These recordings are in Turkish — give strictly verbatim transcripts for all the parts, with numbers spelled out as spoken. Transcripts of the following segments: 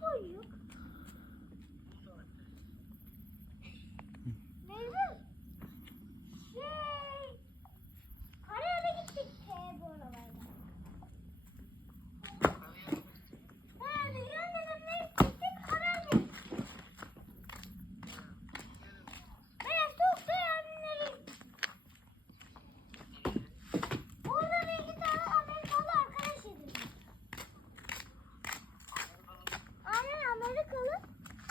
oynuyor? Mevlüt. Şey. Karayol'a gittik T bu arabayla. Ha, dünyanın önüne gittik Karayol'a. Ben çok beğendim. Orada bir iki tane Amerikalı arkadaş edindim. Aynen Amerikalı.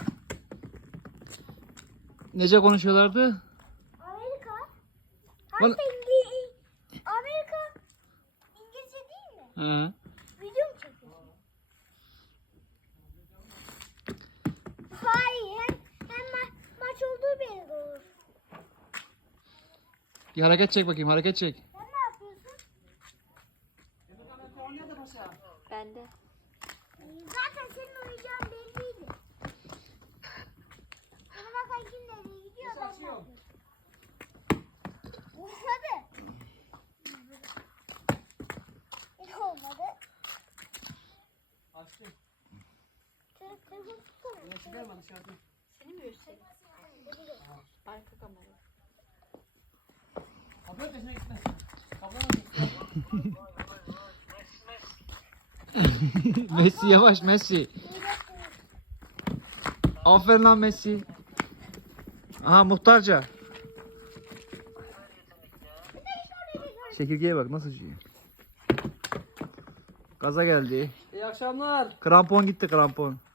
Nece konuşuyorlardı? Amerika. Bana- Hatta İngiliz. Amerika İngilizce değil mi? He. Video mu çekiyor? Hayır. Hem, hem ma- maç olduğu belli olur. Bir hareket çek bakayım, hareket çek. Sen ne yapıyorsun? Ben de. Zaten senin oynayacağın belliydi. Bana bakayım kim nereye gidiyor ben ne yapıyorum. Olmadı. Hiç olmadı. Çocuk telefon tutsana. Seni mi göstereyim? Arka kamera. Messi yavaş, Messi. Aferin lan Messi. Aha muhtarca. Çekirgeye bak nasıl şey. Gaza geldi. İyi akşamlar. Krampon gitti krampon.